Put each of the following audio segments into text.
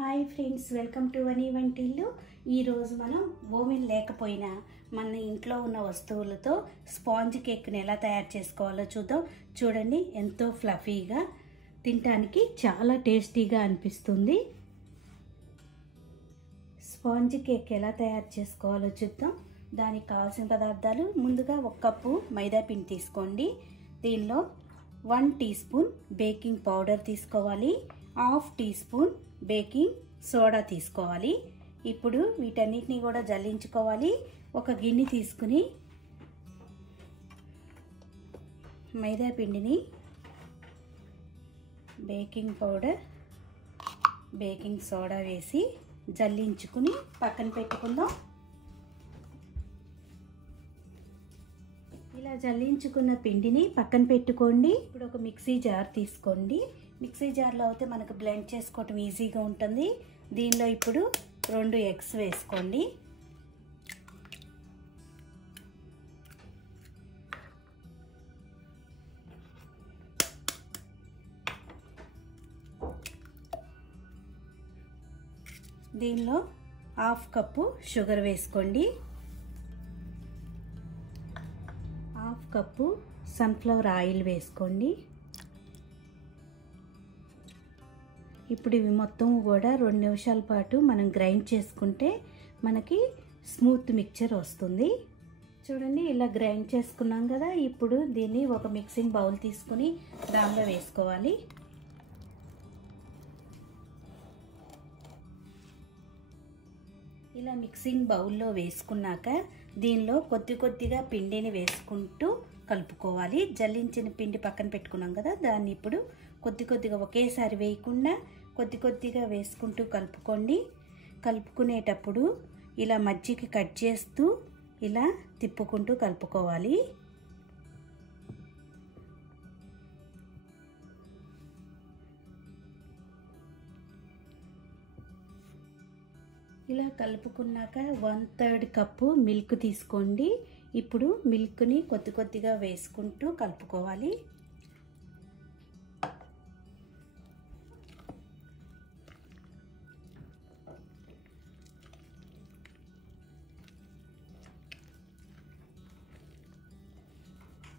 Hi friends, welcome to వనీ వంటిల్లు. ఈరోజు మనం ఓవెన్ లేకపోయినా మన ఇంట్లో ఉన్న వస్తువులతో స్పాంజ్ కేక్ని ఎలా తయారు చేసుకోవాలో చూద్దాం. చూడండి, ఎంతో ఫ్లఫీగా, తినడానికి చాలా టేస్టీగా అనిపిస్తుంది. స్పాంజ్ కేక్ ఎలా తయారు చేసుకోవాలో చూద్దాం. దానికి కావాల్సిన పదార్థాలు: ముందుగా 1 కప్పు మైదా పిండి తీసుకోండి. దీనిలో 1 టీ స్పూన్ బేకింగ్ పౌడర్ తీసుకోవాలి. 1/2 టీ స్పూన్ బేకింగ్ సోడా తీసుకోవాలి. ఇప్పుడు వీటన్నిటిని కూడా జల్లించుకోవాలి. ఒక గిన్నె తీసుకుని మైదా పిండిని, బేకింగ్ పౌడర్, బేకింగ్ సోడా వేసి జల్లించుకుని పక్కన పెట్టుకుందాం. ఇలా జల్లించుకున్న పిండిని పక్కన పెట్టుకోండి. ఇప్పుడు ఒక మిక్సీ జార్ తీసుకోండి. మిక్సీ జార్లో అయితే మనకు బ్లెండ్ చేసుకోవటం ఈజీగా ఉంటుంది. దీనిలో ఇప్పుడు 2 ఎగ్స్ వేసుకోండి. దీనిలో 1/2 కప్పు షుగర్ వేసుకోండి. 1/2 కప్పు సన్ఫ్లవర్ ఆయిల్ వేసుకోండి. ఇప్పుడు ఇవి మొత్తం కూడా 2 నిమిషాల పాటు మనం గ్రైండ్ చేసుకుంటే మనకి స్మూత్ మిక్చర్ వస్తుంది. చూడండి, ఇలా గ్రైండ్ చేసుకున్నాం కదా. ఇప్పుడు దీన్ని ఒక మిక్సింగ్ బౌల్ తీసుకుని దానిలో వేసుకోవాలి. ఇలా మిక్సింగ్ బౌల్లో వేసుకున్నాక దీనిలో కొద్దిగా పిండిని వేసుకుంటూ కలుపుకోవాలి. జల్లించిన పిండి పక్కన పెట్టుకున్నాం కదా, దాన్ని ఇప్పుడు కొద్దిగా ఒకేసారి వేయకుండా కొద్దిగా వేసుకుంటూ కలుపుకోండి. కలుపుకునేటప్పుడు ఇలా మధ్యకి కట్ చేస్తూ ఇలా తిప్పుకుంటూ కలుపుకోవాలి. ఇలా కలుపుకున్నాక 1/3 కప్పు మిల్క్ తీసుకోండి. ఇప్పుడు మిల్క్ని కొద్దిగా వేసుకుంటూ కలుపుకోవాలి.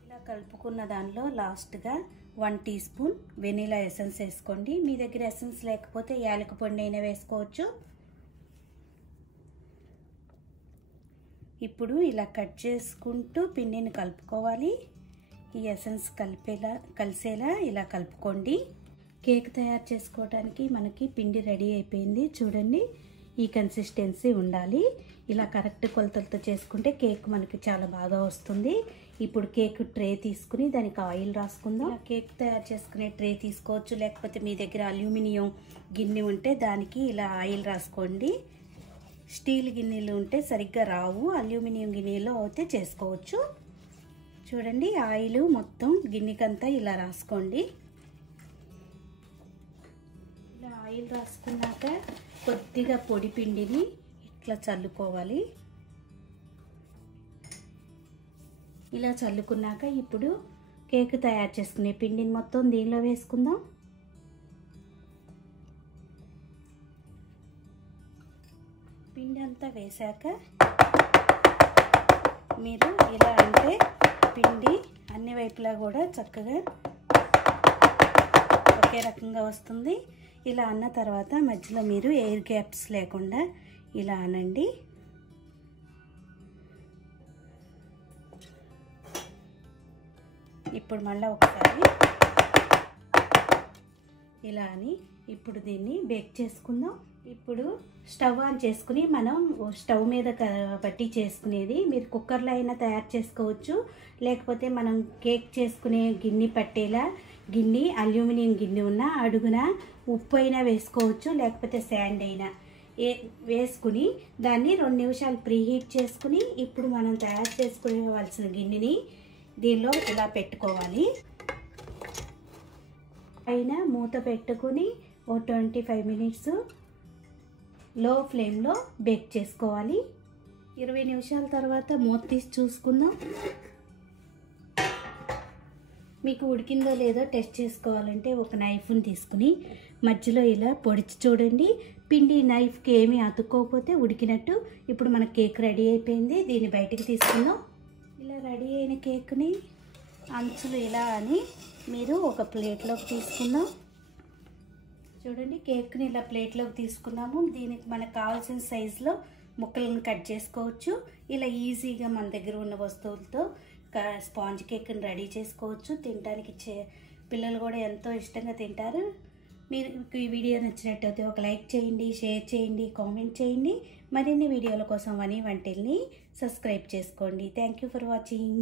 ఇలా కలుపుకున్న దానిలో లాస్ట్గా 1 టీ స్పూన్ వెనిలా ఎసెన్స్ వేసుకోండి. మీ దగ్గర ఎసెన్స్ లేకపోతే యాలక పొడి అయినా వేసుకోవచ్చు. ఇప్పుడు ఇలా కట్ చేసుకుంటూ పిండిని కలుపుకోవాలి. ఈ ఎసెన్స్ కలిసేలా ఇలా కలుపుకోండి. కేక్ తయారు చేసుకోవడానికి మనకి పిండి రెడీ అయిపోయింది. చూడండి, ఈ కన్సిస్టెన్సీ ఉండాలి. ఇలా కరెక్ట్ కొలతలతో చేసుకుంటే కేక్ మనకి చాలా బాగా వస్తుంది. ఇప్పుడు కేక్ ట్రే తీసుకుని దానికి ఆయిల్ రాసుకుందాం. కేక్ తయారు చేసుకునే ట్రే తీసుకోవచ్చు, లేకపోతే మీ దగ్గర అల్యూమినియం గిన్నె ఉంటే దానికి ఇలా ఆయిల్ రాసుకోండి. స్టీల్ గిన్నెలు ఉంటే సరిగ్గా రావు, అల్యూమినియం గిన్నెలో అయితే చేసుకోవచ్చు. చూడండి, ఆయిల్ మొత్తం గిన్నెకంతా ఇలా రాసుకోండి. ఇలా ఆయిల్ రాసుకున్నాక కొద్దిగా పొడి పిండిని ఇట్లా చల్లుకోవాలి. ఇలా చల్లుకున్నాక ఇప్పుడు కేక్ తయారు చేసుకునే పిండిని మొత్తం దీనిలో వేసుకుందాం. పిండి అంతా వేసాక మీరు ఇలా అంటే పిండి అన్ని వైపులా కూడా చక్కగా ఒకే రకంగా వస్తుంది. ఇలా అన్న తర్వాత మధ్యలో మీరు ఎయిర్ గ్యాప్స్ లేకుండా ఇలా అనండి. ఇప్పుడు మళ్ళీ ఒకసారి ఇలా అని ఇప్పుడు దీన్ని బేక్ చేసుకుందాం. ఇప్పుడు స్టవ్ ఆన్ చేసుకుని మనం స్టవ్ మీద బట్టి చేసుకునేది మీరు కుక్కర్లో అయినా తయారు చేసుకోవచ్చు, లేకపోతే మనం కేక్ చేసుకునే గిన్నె పట్టేలా గిన్నె అల్యూమినియం గిన్నె ఉన్న అడుగున ఉప్పు అయినా వేసుకోవచ్చు, లేకపోతే శాండ్ అయినా వేసుకుని దాన్ని 2 నిమిషాలు ప్రీహీట్ చేసుకుని ఇప్పుడు మనం తయారు చేసుకోవాల్సిన గిన్నెని దీనిలో ఇలా పెట్టుకోవాలి. పైన మూత పెట్టుకుని ఓ 25 మినిట్స్ లో ఫ్లేమ్లో బేక్ చేసుకోవాలి. 20 నిమిషాల తర్వాత మూత తీసి చూసుకుందాం. మీకు ఉడికిందో లేదో టెస్ట్ చేసుకోవాలంటే ఒక నైఫ్ని తీసుకుని మధ్యలో ఇలా పొడిచి చూడండి. పిండి నైఫ్కి ఏమీ అతుక్కోకపోతే ఉడికినట్టు. ఇప్పుడు మన కేక్ రెడీ అయిపోయింది. దీన్ని బయటికి తీసుకుందాం. ఇలా రెడీ అయిన కేక్ని అంచులు ఇలా అని మీరు ఒక ప్లేట్లోకి తీసుకుందాం. చూడండి, కేక్ని ఇలా ప్లేట్లోకి తీసుకున్నాము. దీనికి మనకు కావాల్సిన సైజులో ముక్కలను కట్ చేసుకోవచ్చు. ఇలా ఈజీగా మన దగ్గర ఉన్న వస్తువులతో స్పాంజ్ కేక్ని రెడీ చేసుకోవచ్చు. తినడానికి పిల్లలు కూడా ఎంతో ఇష్టంగా తింటారు. మీరు ఈ వీడియో నచ్చినట్టయితే ఒక లైక్ చేయండి, షేర్ చేయండి, కామెంట్ చేయండి. మరిన్ని వీడియోల కోసం వనీ వంటిల్ని సబ్స్క్రైబ్ చేసుకోండి. Thank you for watching.